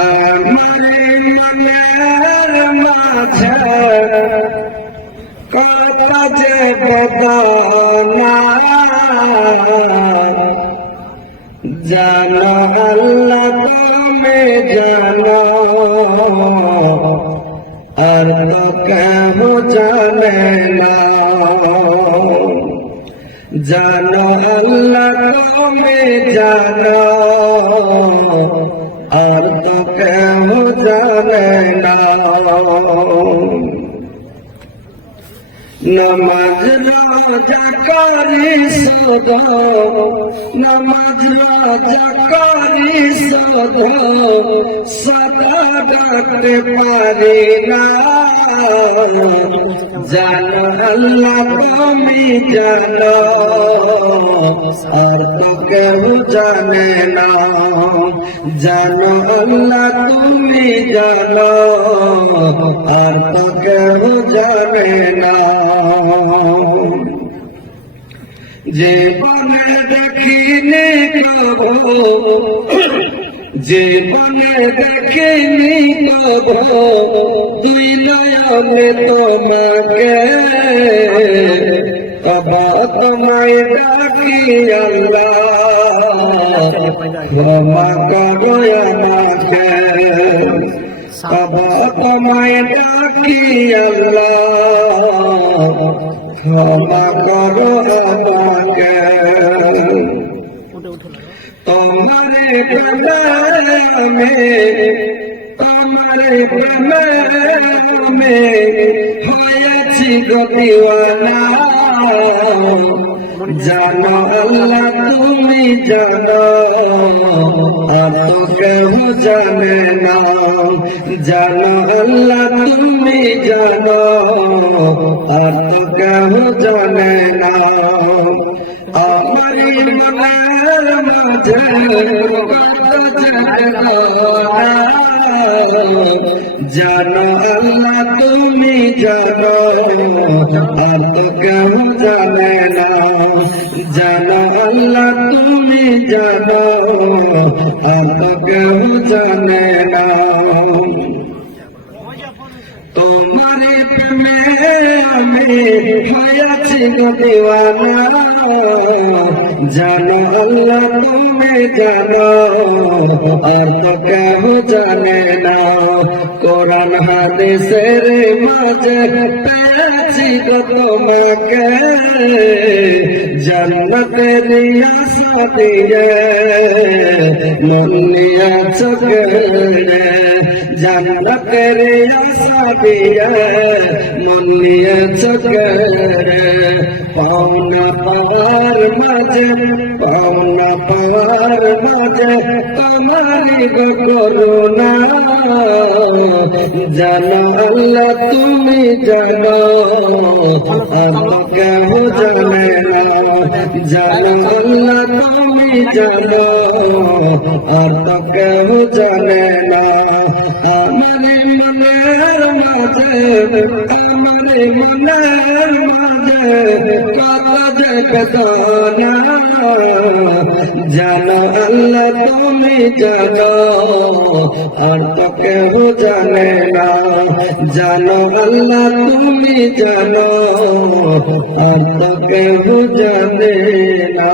আমারে মনের মাঝে কত যে বেদনা জানো আল্লাহ তুমি জানো আর তো কেহ জানে না জানো আল্লাহ তুমি জানো আর তো কেহ জানে না नमाज रोजा करी सदा नमाज रोजा करी सदा सदा डरते पारी ना जानो अल्लाह तुमी जानो और तो केहू जाने ना जानो अल्लाह तुमी जानो और तो केहू जाने ना জীবনে দেখিনি কবো জীবনে দেখিনি কবো দুই নয়নে তোমাকে কবা তোমায় ডাকি আল্লাহ ক্ষমা করো আমাকে কবা তোমায় ডাকি আল্লাহ ক্ষমা করো আমাকে তোমারে প্রেমে হয়েছি গো দিওয়ানা জানো আল্লাহ তুমি জানো আর তো কেউ জানে না জানো আল্লাহ তুমি জানো আর তো কেউ জানে না আমার মনের মাঝে জানো আল্লাহ তুমি জানো আর তো কেউ জানে না জানো আল্লাহ তুমি জানো আর তো কেউ জানে না তোমারে প্রেমে আমি হয়েছি গো দিওয়ানা জানো আল্লাহ তুমি জানো আর তো কেউ জানে না কোরআন হাদিসের মাঝে পেয়েছি গো তোমাকে জান্নাতের আশা দিয়ে মন নিয়েছো গেলে জান্নাতের আশা দিয়ে মন নিয়েছো গেলে পাওনা পাওয়ার মাঝে তোমারি গো করুণা জানো আল্লাহ তুমি জানো আর তো কেউ জানে না জানো আল্লাহ তুমি জানো আর তো কেউ জানে না আমারে মনের মাঝে কত যে বেদনা জানো আল্লাহ তুমি জানো আর তো কেউ জানে না জানো আল্লাহ তুমি জানো আর তো কেউ জানে না।